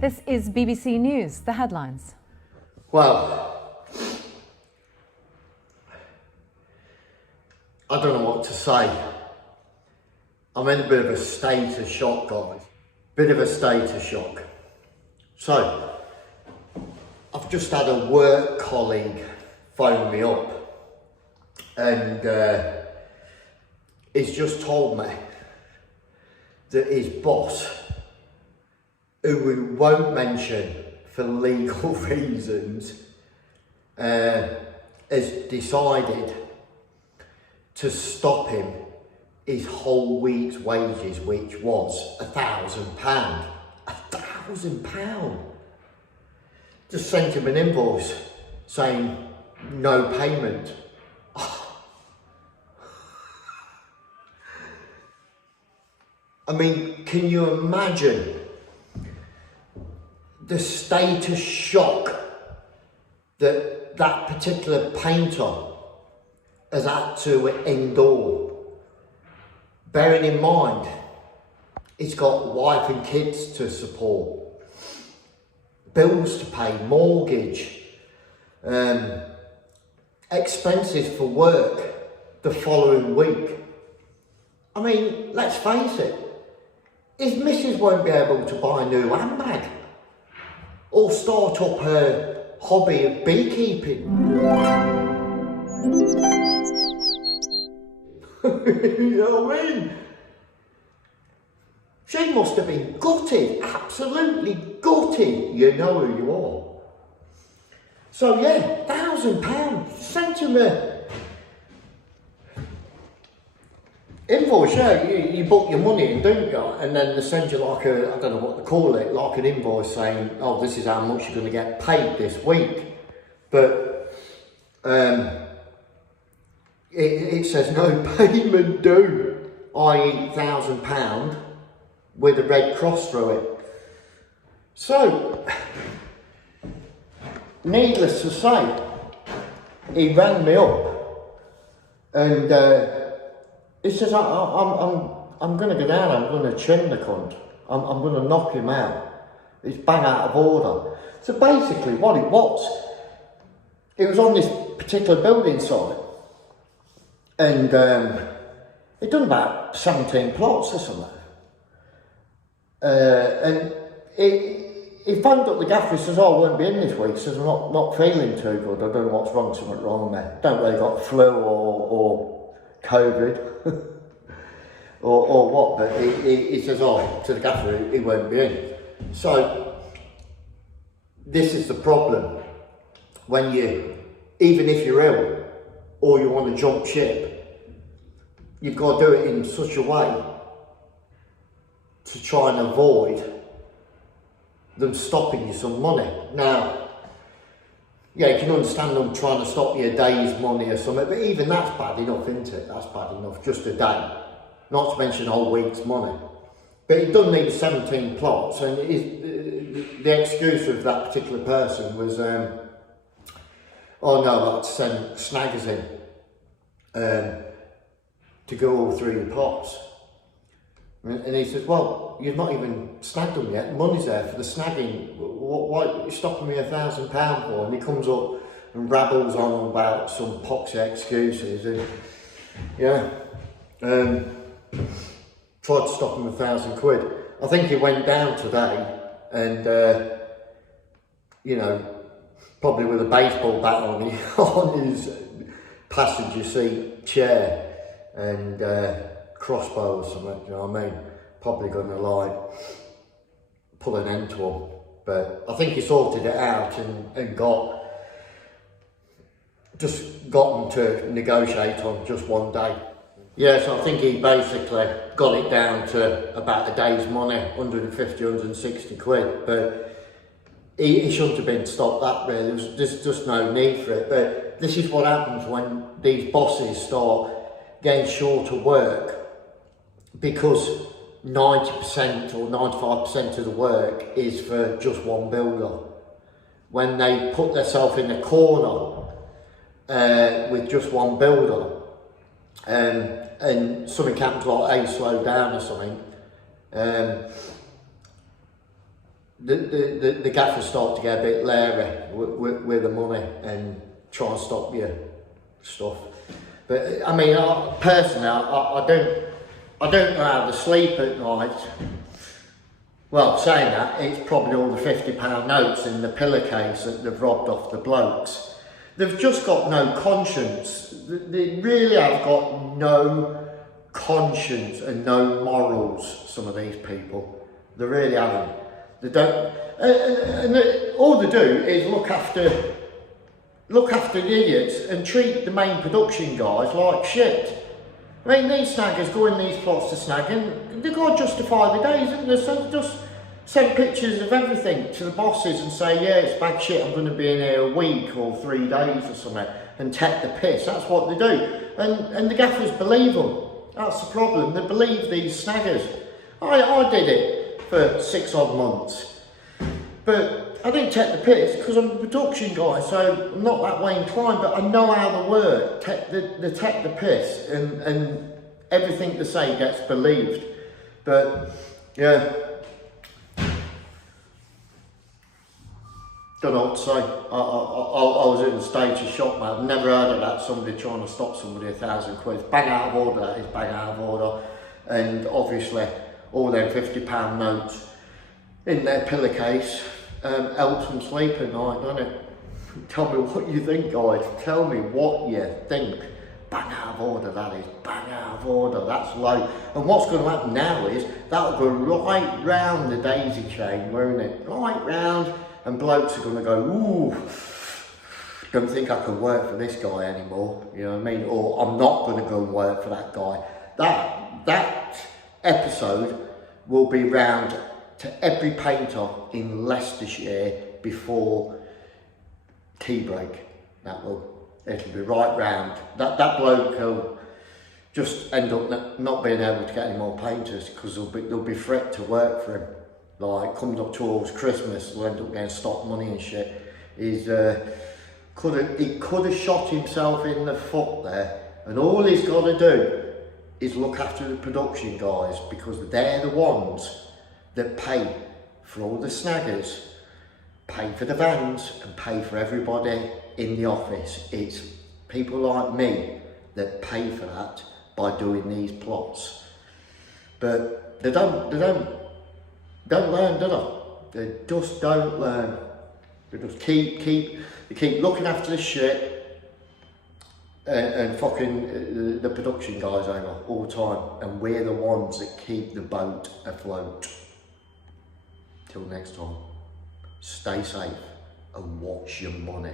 This is BBC News, the headlines. Well, I don't know what to say. I'm in a bit of a state of shock, guys. Bit of a state of shock. So, I've just had a work colleague phone me up and he's just told me that his boss, who we won't mention for legal reasons, has decided to stop him his whole week's wages, which was £1,000. £1,000! Just sent him an invoice saying no payment. I mean, can you imagine the state of shock that that particular painter has had to endure? Bearing in mind, he's got wife and kids to support, bills to pay, mortgage, expenses for work the following week. I mean, let's face it, his missus won't be able to buy a new handbag or start up her hobby of beekeeping. You know what I mean? She must have been gutted, absolutely gutted. You know who you are. So yeah, £1,000. Sent him a invoice. Yeah, you book your money in, don't you? And then they send you like a, I don't know what they call it, like an invoice saying, oh, this is how much you're going to get paid this week. But it says no payment due, i.e. £1,000 with a red cross through it. So, needless to say, he rang me up and he says, I'm going to go down, I'm going to trim the cunt, I'm going to knock him out. He's bang out of order. So basically what it was on this particular building site, and he'd done about 17 plots or something. And he phoned up the gaffer, he says, oh, I won't be in this week. He says, I'm not feeling too good, I don't know what's wrong, something wrong with me. Don't really got flu or COVID or what, but he says, oh, to the gaffer, he won't be in. So, this is the problem. When even if you're ill or you want to jump ship, you've got to do it in such a way to try and avoid them stopping you some money. Now, yeah, you can understand them trying to stop you a day's money or something, but even that's bad enough, isn't it? That's bad enough, just a day. Not to mention a whole week's money. But he done need 17 plots, and the excuse of that particular person was, oh no, I'd send snaggers in to go all through your plots. And he says, well, you've not even snagged them yet, money's there for the snagging, why are you stopping me £1,000 for? And he comes up and rabbles on about some poxy excuses, and yeah, tried to stop him £1,000. I think he went down today and, you know, probably with a baseball bat on his passenger seat chair and crossbow or something, you know what I mean? Probably going to like pull an end to him. But I think he sorted it out and got them to negotiate on just one day. Yeah, so I think he basically got it down to about a day's money, 150, 160 quid. But he shouldn't have been stopped that really. There's just no need for it. But this is what happens when these bosses start getting short of work, because 90% or 95% of the work is for just one builder. When they put themselves in a corner with just one builder, and something happens like A slow down or something, the gaffers start to get a bit leery with the money and try and stop your stuff. But I mean, personally, I don't know how to sleep at night. Well, saying that, it's probably all the £50 notes in the pillowcase that they've robbed off the blokes. They've just got no conscience. They really have got no conscience and no morals, some of these people. They really haven't. They don't, and all they do is look after the idiots and treat the main production guys like shit. I mean, these snaggers go in these plots to snag and they've got to justify the days, isn't they? So just send pictures of everything to the bosses and say, yeah, it's bad shit, I'm going to be in here a week or 3 days or something, and take the piss. That's what they do. And the gaffers believe them. That's the problem. They believe these snaggers. I did it for 6 odd months. But I didn't take the piss because I'm a production guy, so I'm not that way inclined, but I know how they work. They take the piss and everything they say gets believed. But, yeah. Don't know what to say. I was in the stage of shock, man. I've never heard of that, somebody trying to stop somebody £1,000. Bang out of order, that is bang out of order. And obviously, all them £50 notes in their pillowcase helps them sleep at night, doesn't it? Tell me what you think, guys. Tell me what you think. Bang out of order, that is. Bang out of order, that's low. And what's going to happen now is, that'll go right round the daisy chain, won't it? Right round. And blokes are going to go, ooh, don't think I can work for this guy anymore, you know what I mean? Or I'm not going to go and work for that guy. That episode will be round to every painter in Leicestershire before tea break. It'll be right round. That bloke will just end up not being able to get any more painters because there'll be threat to work for him. Like, comes up towards Christmas, we'll end up getting stock money and shit. He could have shot himself in the foot there, and all he's got to do is look after the production guys, because they're the ones that pay for all the snaggers, pay for the vans, and pay for everybody in the office. It's people like me that pay for that by doing these plots. But they don't learn, do they? They just don't learn. They just keep looking after the shit and fucking the production guys over all the time, and we're the ones that keep the boat afloat. Till next time, stay safe and watch your money.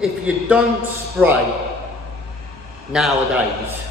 If you don't spray nowadays,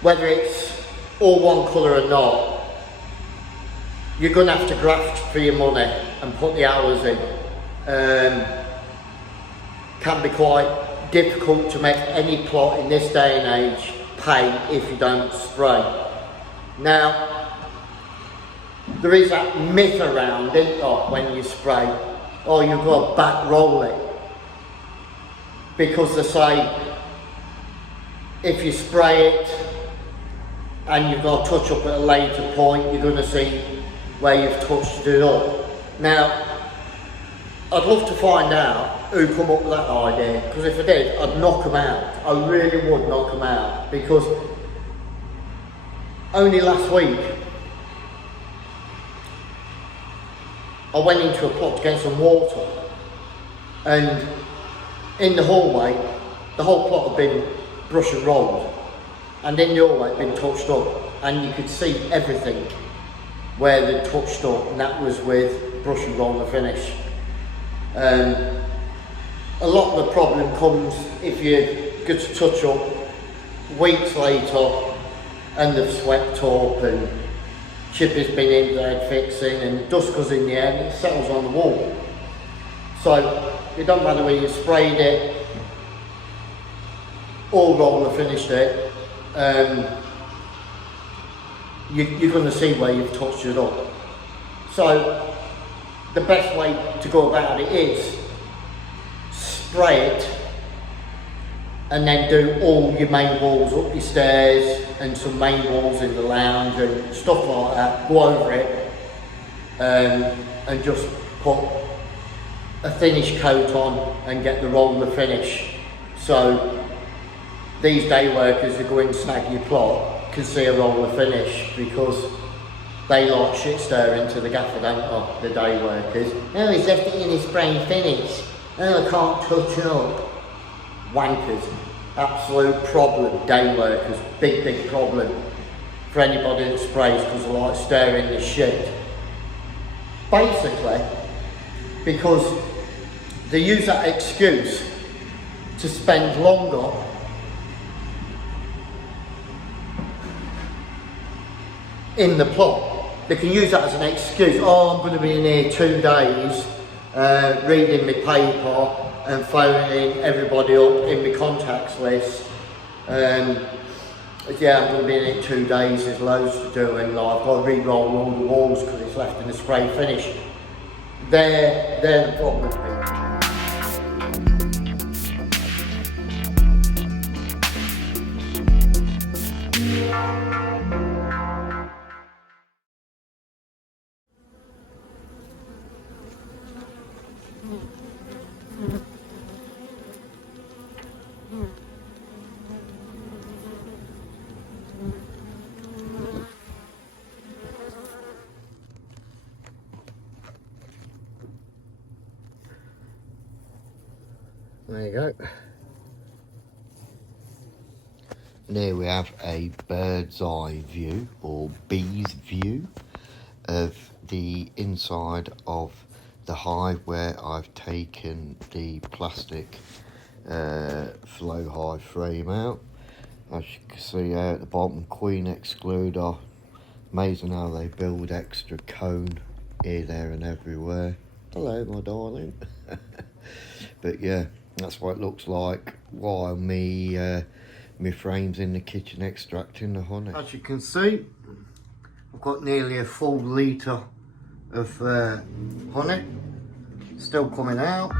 whether it's all one colour or not, you're going to have to graft for your money and put the hours in. Can be quite difficult to make any plot in this day and age pay if you don't spray. Now, there is that myth around, isn't there, when you spray, oh, you've got to back roll it. Because they say, if you spray it and you've got to touch up at a later point, you're going to see where you've touched it up. Now, I'd love to find out who come up with that idea, because if I did, I'd knock them out. I really would knock them out, because only last week I went into a plot to get some water, and in the hallway, the whole plot had been brush and rolled, and in the hallway it had been touched up, and you could see everything where they touched up, and that was with brush and roller finish. A lot of the problem comes if you get to touch up weeks later and they've swept up and chippy's been in there fixing and dust goes in the air and it settles on the wall. So it doesn't matter whether you sprayed it or roller finished it, you're going to see where you've touched it up. So the best way to go about it is spray it and then do all your main walls up your stairs and some main walls in the lounge and stuff like that. Go over it and just put a finish coat on and get the roller finish. So these day workers who go in and snag your plot can see a roller finish, because they like shit stirring to the gaffer, don't they, the day workers. Oh, he's left it in his spray finish. Oh, I can't touch up. Wankers. Absolute problem, day workers. Big problem for anybody that sprays, because they like stirring the shit. Basically, because they use that excuse to spend longer in the plot. They can use that as an excuse. Oh, I'm going to be in here 2 days, reading my paper and phoning everybody up in my contacts list. Yeah, I'm going to be in here 2 days, there's loads to do, and like, I've got to re-roll all the walls because it's left in the spray finish. They're the problem people. There you go. And here we have a bird's eye view, or bee's view, of the inside of the hive, where I've taken the plastic flow hive frame out. As you can see out at the bottom, queen excluder. Amazing how they build extra cone here, there and everywhere. Hello, my darling. But yeah, that's what it looks like while my frame's in the kitchen extracting the honey. As you can see, I've got nearly a full litre of honey still coming out.